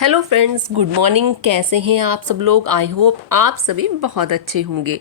Hello friends, good morning. कैसे हैं आप सब लोग? आई होप आप सभी बहुत अच्छे होंगे।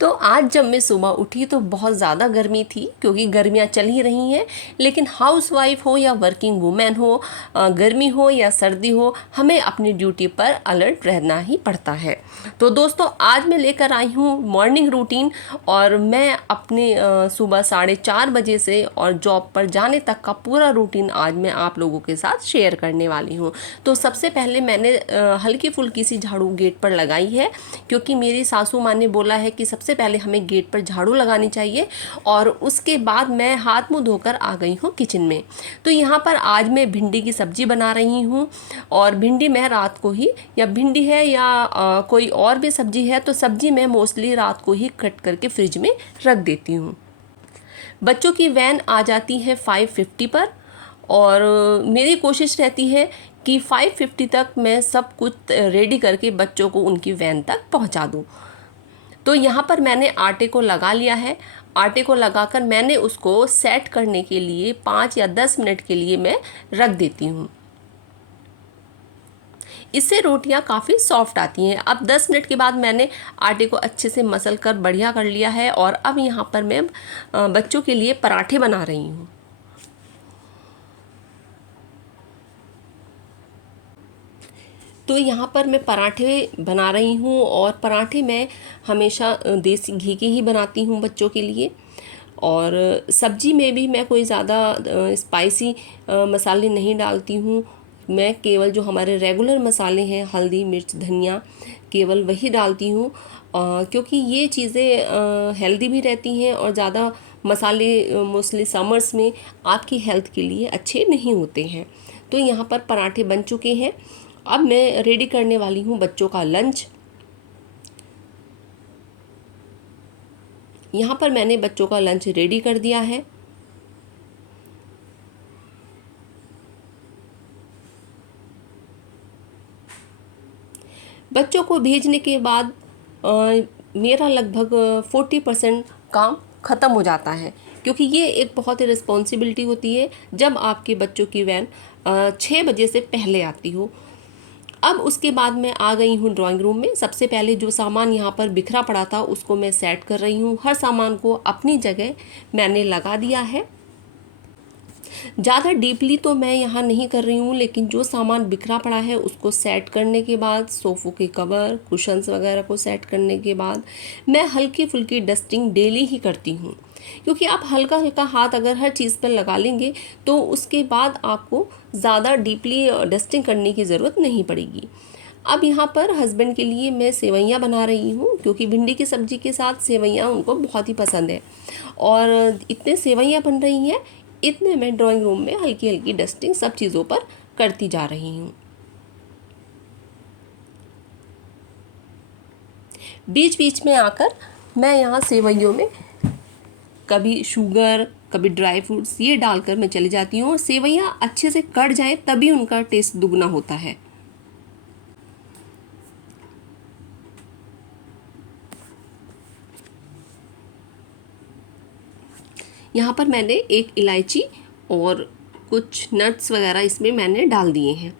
तो आज जब मैं सुबह उठी तो बहुत ज़्यादा गर्मी थी, क्योंकि गर्मियाँ चल ही रही हैं। लेकिन हाउस वाइफ हो या वर्किंग वुमेन हो, गर्मी हो या सर्दी हो, हमें अपनी ड्यूटी पर अलर्ट रहना ही पड़ता है। तो दोस्तों, आज मैं लेकर आई हूँ मॉर्निंग रूटीन, और मैं अपने सुबह 4:30 बजे से और जॉब पर जाने तक का पूरा रूटीन आज मैं आप लोगों के साथ शेयर करने वाली हूँ। तो सबसे पहले मैंने हल्की फुल्की सी झाड़ू गेट पर लगाई है, क्योंकि मेरी सासू माँ ने बोला है कि सबसे पहले हमें गेट पर झाड़ू लगानी चाहिए। और उसके बाद मैं हाथ मुंह धोकर आ गई हूँ किचन में। तो यहाँ पर आज मैं भिंडी की सब्ज़ी बना रही हूँ। और भिंडी मैं रात को ही, या भिंडी है या कोई और भी सब्ज़ी है, तो सब्ज़ी मैं मोस्टली रात को ही कट करके फ्रिज में रख देती हूँ। बच्चों की वैन आ जाती है 5:50 पर, और मेरी कोशिश रहती है कि 5:50 तक मैं सब कुछ रेडी करके बच्चों को उनकी वैन तक पहुंचा दूं। तो यहाँ पर मैंने आटे को लगा लिया है। आटे को लगाकर मैंने उसको सेट करने के लिए 5 या 10 मिनट के लिए मैं रख देती हूँ। इससे रोटियां काफ़ी सॉफ्ट आती हैं। अब 10 मिनट के बाद मैंने आटे को अच्छे से मसल कर बढ़िया कर लिया है, और अब यहाँ पर मैं बच्चों के लिए पराठे बना रही हूँ। तो यहाँ पर मैं पराठे बना रही हूँ, और पराठे मैं हमेशा देसी घी के ही बनाती हूँ बच्चों के लिए। और सब्जी में भी मैं कोई ज़्यादा स्पाइसी मसाले नहीं डालती हूँ। मैं केवल जो हमारे रेगुलर मसाले हैं, हल्दी मिर्च धनिया, केवल वही डालती हूँ। क्योंकि ये चीज़ें हेल्दी भी रहती हैं, और ज़्यादा मसाले मोस्टली समर्स में आपकी हेल्थ के लिए अच्छे नहीं होते हैं। तो यहाँ पर पराठे बन चुके हैं। अब मैं रेडी करने वाली हूँ बच्चों का लंच। यहाँ पर मैंने बच्चों का लंच रेडी कर दिया है। बच्चों को भेजने के बाद मेरा लगभग 40% काम ख़त्म हो जाता है, क्योंकि ये एक बहुत ही रिस्पॉन्सिबिलिटी होती है जब आपके बच्चों की वैन 6 बजे से पहले आती हो। अब उसके बाद मैं आ गई हूँ ड्राइंग रूम में। सबसे पहले जो सामान यहाँ पर बिखरा पड़ा था उसको मैं सेट कर रही हूँ। हर सामान को अपनी जगह मैंने लगा दिया है। ज़्यादा डीपली तो मैं यहाँ नहीं कर रही हूँ, लेकिन जो सामान बिखरा पड़ा है उसको सेट करने के बाद, सोफ़ों के कवर कुशन्स वगैरह को सेट करने के बाद, मैं हल्की फुल्की डस्टिंग डेली ही करती हूँ। क्योंकि आप हल्का हल्का हाथ अगर हर चीज़ पर लगा लेंगे तो उसके बाद आपको ज़्यादा डीपली डस्टिंग करने की ज़रूरत नहीं पड़ेगी। अब यहाँ पर हस्बैंड के लिए मैं सेवइयाँ बना रही हूँ, क्योंकि भिंडी की सब्ज़ी के साथ सेवइयाँ उनको बहुत ही पसंद है। और इतने सेवइयाँ बन रही हैं, इतने मैं ड्राइंग रूम में हल्की हल्की डस्टिंग सब चीज़ों पर करती जा रही हूँ। बीच बीच में आकर मैं यहाँ सेवइयों में कभी शुगर, कभी ड्राई फ्रूट्स ये डालकर मैं चली जाती हूँ, और सेवइयाँ अच्छे से कट जाए तभी उनका टेस्ट दुगना होता है। यहाँ पर मैंने एक इलायची और कुछ नट्स वगैरह इसमें मैंने डाल दिए हैं।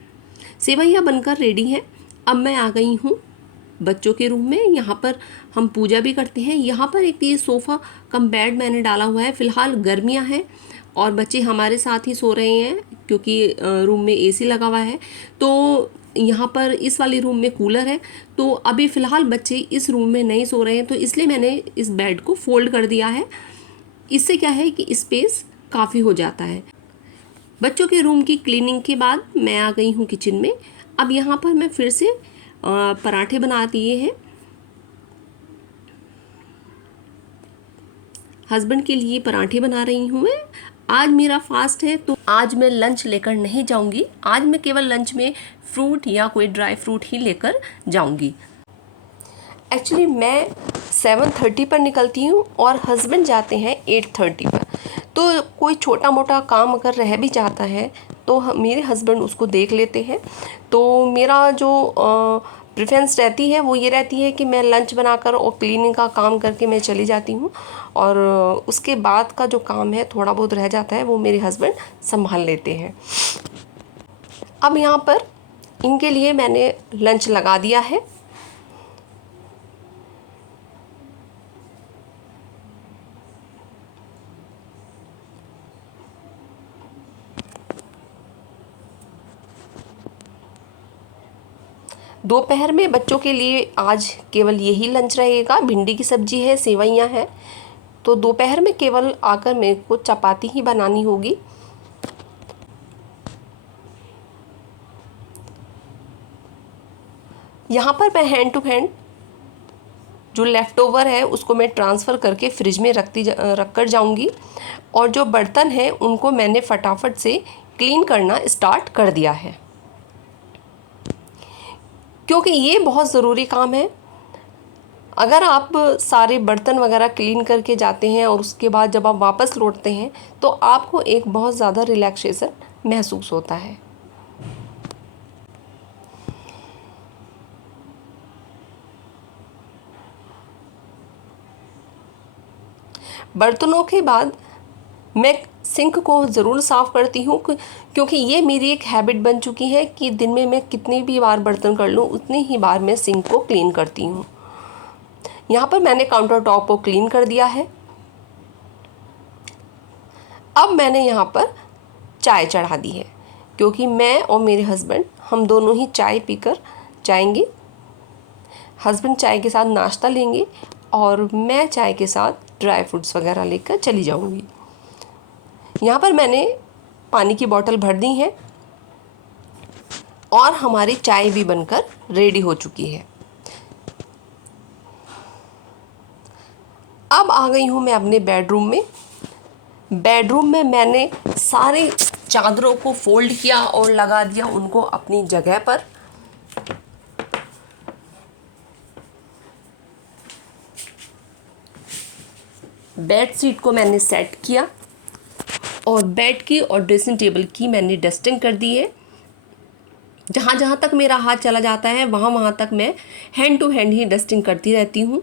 सेवइयाँ बनकर रेडी हैं। अब मैं आ गई हूँ बच्चों के रूम में। यहाँ पर हम पूजा भी करते हैं। यहाँ पर एक ये सोफ़ा कम बेड मैंने डाला हुआ है। फ़िलहाल गर्मियाँ हैं और बच्चे हमारे साथ ही सो रहे हैं, क्योंकि रूम में एसी लगा हुआ है। तो यहाँ पर इस वाले रूम में कूलर है, तो अभी फ़िलहाल बच्चे इस रूम में नहीं सो रहे हैं, तो इसलिए मैंने इस बेड को फ़ोल्ड कर दिया है। इससे क्या है कि स्पेस काफ़ी हो जाता है। बच्चों के रूम की क्लीनिंग के बाद मैं आ गई हूँ किचन में। अब यहाँ पर मैं फिर से पराठे बना दिए हैं। हस्बैंड के लिए पराठे बना रही हूँ मैं। आज मेरा फास्ट है, तो आज मैं लंच लेकर नहीं जाऊँगी। आज मैं केवल लंच में फ्रूट या कोई ड्राई फ्रूट ही लेकर जाऊँगी। एक्चुअली मैं 7:30 पर निकलती हूँ और हस्बैंड जाते हैं 8:30 पर। तो कोई छोटा मोटा काम अगर रह भी जाता है तो मेरे हस्बैंड उसको देख लेते हैं। तो मेरा जो प्रेफरेंस रहती है वो ये रहती है कि मैं लंच बनाकर और क्लीनिंग का काम करके मैं चली जाती हूँ, और उसके बाद का जो काम है थोड़ा बहुत रह जाता है वो मेरे हस्बैंड संभाल लेते हैं। अब यहाँ पर इनके लिए मैंने लंच लगा दिया है। दोपहर में बच्चों के लिए आज केवल यही लंच रहेगा। भिंडी की सब्जी है, सेवइयाँ हैं, तो दोपहर में केवल आकर मेरे को चपाती ही बनानी होगी। यहाँ पर मैं हैंड टू हैंड जो लेफ़्ट ओवर है उसको मैं ट्रांसफ़र करके फ्रिज में रख कर जाऊँगी, और जो बर्तन हैं उनको मैंने फटाफट से क्लीन करना स्टार्ट कर दिया है, क्योंकि ये बहुत ज़रूरी काम है। अगर आप सारे बर्तन वगैरह क्लीन करके जाते हैं और उसके बाद जब आप वापस लौटते हैं तो आपको एक बहुत ज़्यादा रिलैक्सेशन महसूस होता है। बर्तनों के बाद मैं सिंक को ज़रूर साफ़ करती हूँ, क्योंकि ये मेरी एक हैबिट बन चुकी है कि दिन में मैं कितनी भी बार बर्तन कर लूँ उतनी ही बार मैं सिंक को क्लीन करती हूँ। यहाँ पर मैंने काउंटर टॉप को क्लीन कर दिया है। अब मैंने यहाँ पर चाय चढ़ा दी है, क्योंकि मैं और मेरे हस्बैंड हम दोनों ही चाय पीकर जाएंगे। हस्बैंड चाय के साथ नाश्ता लेंगे और मैं चाय के साथ ड्राई फ्रूट्स वगैरह लेकर चली जाऊंगी। यहाँ पर मैंने पानी की बोतल भर दी है और हमारी चाय भी बनकर रेडी हो चुकी है। अब आ गई हूँ मैं अपने बेडरूम में। बेडरूम में मैंने सारी चादरों को फोल्ड किया और लगा दिया उनको अपनी जगह पर। बेड शीट को मैंने सेट किया और बेड की और ड्रेसिंग टेबल की मैंने डस्टिंग कर दी है। जहाँ जहाँ तक मेरा हाथ चला जाता है वहाँ वहाँ तक मैं हैंड टू हैंड ही डस्टिंग करती रहती हूँ।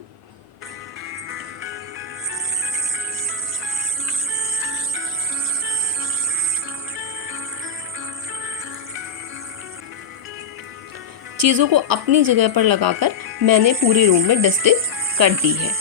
चीज़ों को अपनी जगह पर लगाकर मैंने पूरे रूम में डस्टिंग कर दी है।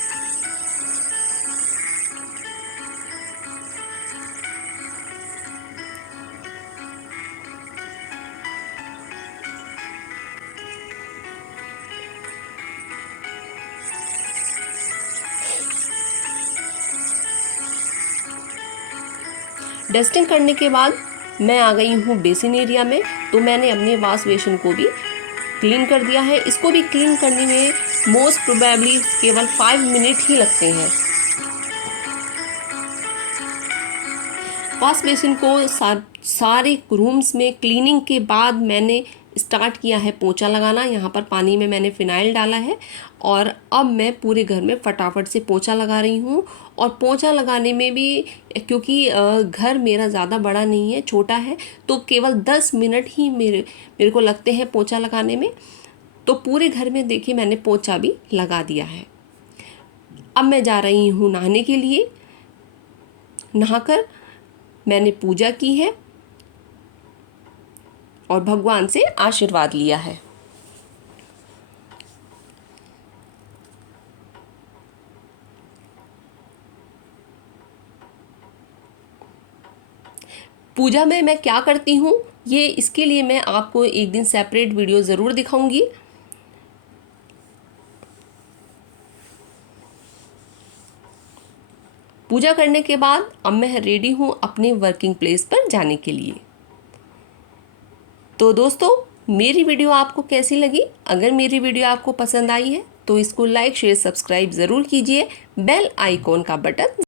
डस्टिंग करने के बाद मैं आ गई हूँ बेसिन एरिया में, तो मैंने अपने वॉश बेसिन को भी क्लीन कर दिया है। इसको भी क्लीन करने में मोस्ट प्रोबेबली केवल 5 मिनट ही लगते हैं। वॉश बेसिन को सारे रूम्स में क्लीनिंग के बाद मैंने स्टार्ट किया है पोंछा लगाना। यहाँ पर पानी में मैंने फ़िनाइल डाला है और अब मैं पूरे घर में फटाफट से पोंछा लगा रही हूँ। और पोंछा लगाने में भी, क्योंकि घर मेरा ज़्यादा बड़ा नहीं है, छोटा है, तो केवल 10 मिनट ही मेरे को लगते हैं पोंछा लगाने में। तो पूरे घर में देखिए मैंने पोंछा भी लगा दिया है। अब मैं जा रही हूँ नहाने के लिए। नहाकर मैंने पूजा की है और भगवान से आशीर्वाद लिया है। पूजा में मैं क्या करती हूँ ये इसके लिए मैं आपको एक दिन सेपरेट वीडियो ज़रूर दिखाऊंगी। पूजा करने के बाद अब मैं रेडी हूँ अपने वर्किंग प्लेस पर जाने के लिए। तो दोस्तों, मेरी वीडियो आपको कैसी लगी? अगर मेरी वीडियो आपको पसंद आई है तो इसको लाइक शेयर सब्सक्राइब ज़रूर कीजिए। बेल आइकॉन का बटन